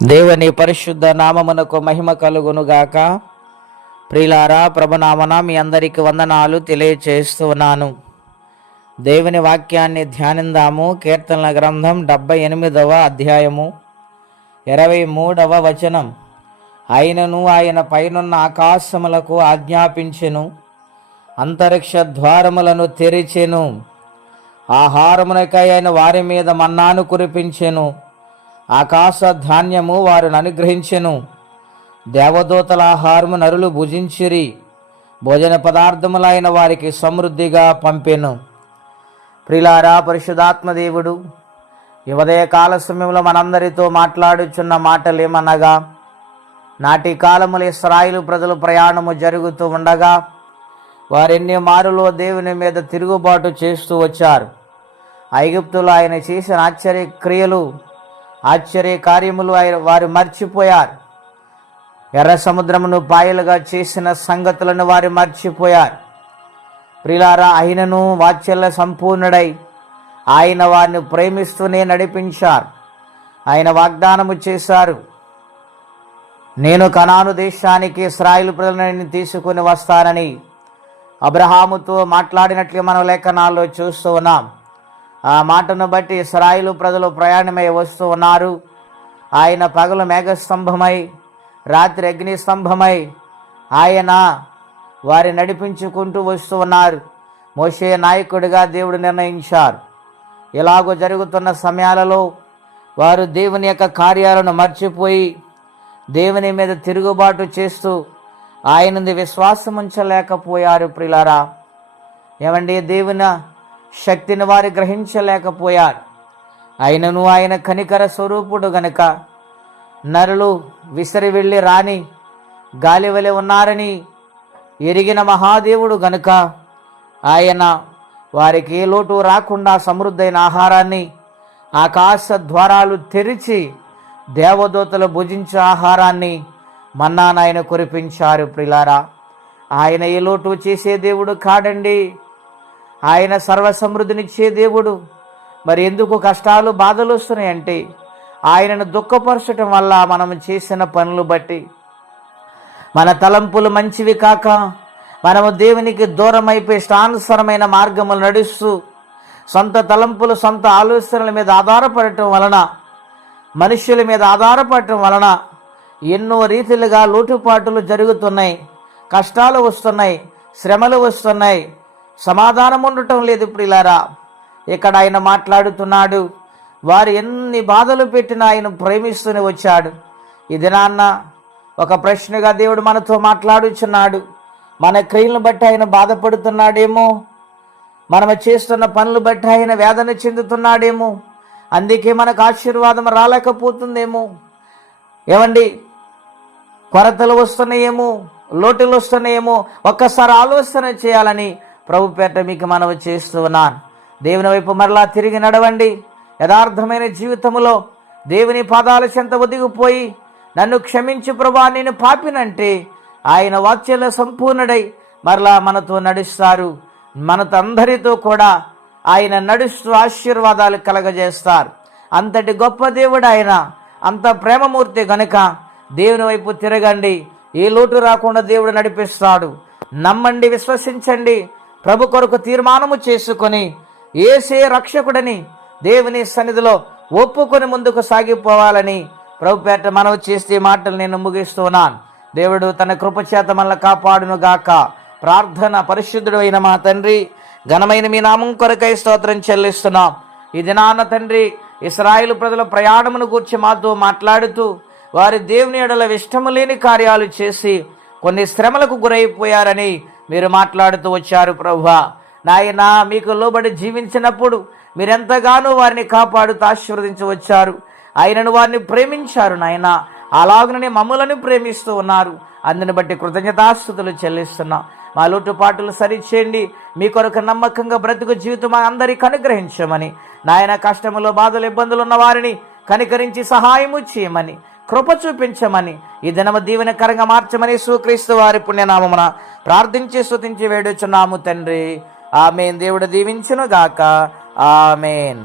దేవుని పరిశుద్ధ నామమునకు మహిమ కలుగునుగాక. ప్రియులారా, ప్రభునామన మీ అందరికి వందనాలు తెలియచేస్తున్నాను. దేవుని వాక్యాన్ని ధ్యానిందాము. కీర్తనల గ్రంథం 78వ అధ్యాయము 23వ వచనం. ఆయనను ఆయన పైనున్న ఆకాశములకు ఆజ్ఞాపించెను, అంతరిక్ష ద్వారములను తెరిచెను. ఆహారమునకై ఆయన వారి మీద మన్నాను కురిపించెను. ఆకాశ ధాన్యము వారిని అనుగ్రహించెను. దేవదూతల ఆహారము నరులు భుజించిరి. భోజన పదార్థములైన వారికి సమృద్ధిగా పంపెను. ప్రిలారా, పరిశుద్ధాత్మదేవుడు ఈ ఉదయకాల సమయంలో మనందరితో మాట్లాడుచున్న మాటలేమనగా, నాటి కాలములు ఇశ్రాయేలు ప్రజలు ప్రయాణము జరుగుతూ ఉండగా వారెన్ని మారులో దేవుని మీద తిరుగుబాటు చేస్తూ వచ్చారు. ఐగుప్తులో ఆయన చేసిన ఆశ్చర్య క్రియలు, ఆశ్చర్య కార్యములు వారు మర్చిపోయారు. ఎర్ర సముద్రమును పాయలుగా చేసిన సంగతులను వారు మర్చిపోయారు. ప్రిలారా, ఆయనను వాత్సల్య సంపూర్ణుడై ఆయన వారిని ప్రేమిస్తూనే నడిపించారు. ఆయన వాగ్దానము చేశారు, నేను కనాను దేశానికి ఇశ్రాయేలు ప్రజలను తీసుకుని వస్తానని అబ్రహాముతో మాట్లాడినట్లు మనం లేఖనాల్లో చూస్తూ ఉన్నాం. ఆ మాటను బట్టి ఇశ్రాయేలు ప్రజలు ప్రయాణమై వస్తూ ఉన్నారు. ఆయన పగలు మేఘస్తంభమై, రాత్రి అగ్ని స్తంభమై ఆయన వారి నడిపించుకుంటూ వస్తూ ఉన్నారు. మోషే నాయకుడిగా దేవుడు నిర్ణయించారు. ఇలాగూ జరుగుతున్న సమయాలలో వారు దేవుని యొక్క కార్యాలను మర్చిపోయి దేవుని మీద తిరుగుబాటు చేస్తూ ఆయనది విశ్వాసం ఉంచలేకపోయారు. ప్రిలారా, ఏమండి, దేవుని శక్తిని వారు గ్రహించలేకపోయారు. ఆయనను ఆయన కనికర స్వరూపుడు గనుక నరులు విసిరి వెళ్ళి రాని గాలి వలె ఉన్నారని ఎరిగిన మహాదేవుడు గనుక ఆయన వారికి ఏ లోటు రాకుండా సమృద్ధైన ఆహారాన్ని, ఆకాశ ద్వారాలు తెరిచి దేవదూతలు భుజించే ఆహారాన్ని, మన్నాను ఆయన కురిపించారు. ప్రిలారా, ఆయన ఏ లోటు చేసే దేవుడు కాడండి. ఆయన సర్వసమృద్ధినిచ్చే దేవుడు. మరి ఎందుకు కష్టాలు, బాధలు వస్తున్నాయంటే ఆయనను దుఃఖపరచటం వల్ల మనం చేసిన పనులు బట్టి, మన తలంపులు మంచివి కాక మనము దేవునికి దూరం అయిపోయి ఇష్టానుసరమైన మార్గములు నడుస్తూ సొంత తలంపులు, సొంత ఆలోచనల మీద ఆధారపడటం వలన, మనుష్యుల మీద ఆధారపడటం వలన ఎన్నో రీతిలుగా లోటుపాటులు జరుగుతున్నాయి. కష్టాలు వస్తున్నాయి, శ్రమలు వస్తున్నాయి, సమాధానం ఉండటం లేదు. ప్రియులారా, ఇక్కడ ఆయన మాట్లాడుతున్నాడు. వారు ఎన్ని బాధలు పెట్టినా ఆయన ప్రేమిస్తూనే వచ్చాడు. ఈ దినాన్న ఒక ప్రశ్నగా దేవుడు మనతో మాట్లాడుచున్నాడు. మన క్రియలను బట్టి ఆయన బాధపడుతున్నాడేమో, మనము చేస్తున్న పనులు బట్టి ఆయన వేదన చెందుతున్నాడేమో, అందుకే మనకు ఆశీర్వాదం రాలేకపోతుందేమో. ఏమండి, కొరతలు వస్తున్నాయేమో, లోటులు వస్తున్నాయేమో, ఒక్కసారి ఆలోచన చేయాలని ప్రభు పేట మీకు మనవి చేస్తూ ఉన్నాను. దేవుని వైపు మరలా తిరిగి నడవండి. యథార్థమైన జీవితంలో దేవుని పాదాల చెంత ఒదిగిపోయి, నన్ను క్షమించి ప్రభా, నేను పాపినంటే ఆయన వాత్సల్య సంపూర్ణుడై మరలా మనతో నడుస్తారు. మనతో అందరితో కూడా ఆయన నడుస్తూ ఆశీర్వాదాలు కలగజేస్తారు. అంతటి గొప్ప దేవుడు ఆయన, అంత ప్రేమమూర్తి గనుక దేవుని వైపు తిరగండి. ఏ లోటు రాకుండా దేవుడు నడిపిస్తాడు. నమ్మండి, విశ్వసించండి. ప్రభు కొరకు తీర్మానము చేసుకొని యేసే రక్షకుడని దేవుని సన్నిధిలో ఒప్పుకొని ముందుకు సాగిపోవాలని ప్రభు పేట మనవి చేస్తే మాటలు నేను ముగిస్తున్నాను. దేవుడు తన కృపచేత మనల్ని కాపాడును గాక. ప్రార్థన. పరిశుద్ధుడు అయిన మా తండ్రి, ఘనమైన మీ నామం కొరకై స్తోత్రం చెల్లిస్తున్నాం. ఈ దినాన తండ్రి, ఇశ్రాయేలు ప్రజల ప్రయాణమును గూర్చి మాతో మాట్లాడుతూ వారి దేవుని ఎడల ఇష్టము లేని కార్యాలు చేసి కొన్ని శ్రమలకు గురైపోయారని మీరు మాట్లాడుతూ వచ్చారు. ప్రభువా, నాయన, మీకు లోబడి జీవించినప్పుడు మీరెంతగానో వారిని కాపాడుతూ ఆశీర్వదించి వచ్చారు. ఆయనను వారిని ప్రేమించారు. నాయన, అలాగనే మమ్ములను ప్రేమిస్తూ ఉన్నారు. అందుని బట్టి కృతజ్ఞతాస్తుతులు చెల్లిస్తున్నాం. మా లోటుపాటులు సరిచేయండి. మీ కొరకు నమ్మకంగా బ్రతుకు జీవితం అందరికీ అనుగ్రహించమని, నాయన, కష్టములో, బాధలు, ఇబ్బందులు ఉన్న వారిని కనికరించి సహాయము చేయమని, కృప చూపించమని, ఈ దినము దీవెనకరంగా మార్చమని యేసుక్రీస్తు వారి పుణ్యనామమున ప్రార్థించి స్తుతించి వేడుచున్నాము తండ్రి. ఆమేన్. దేవుడు దీవించును గాక. ఆమేన్.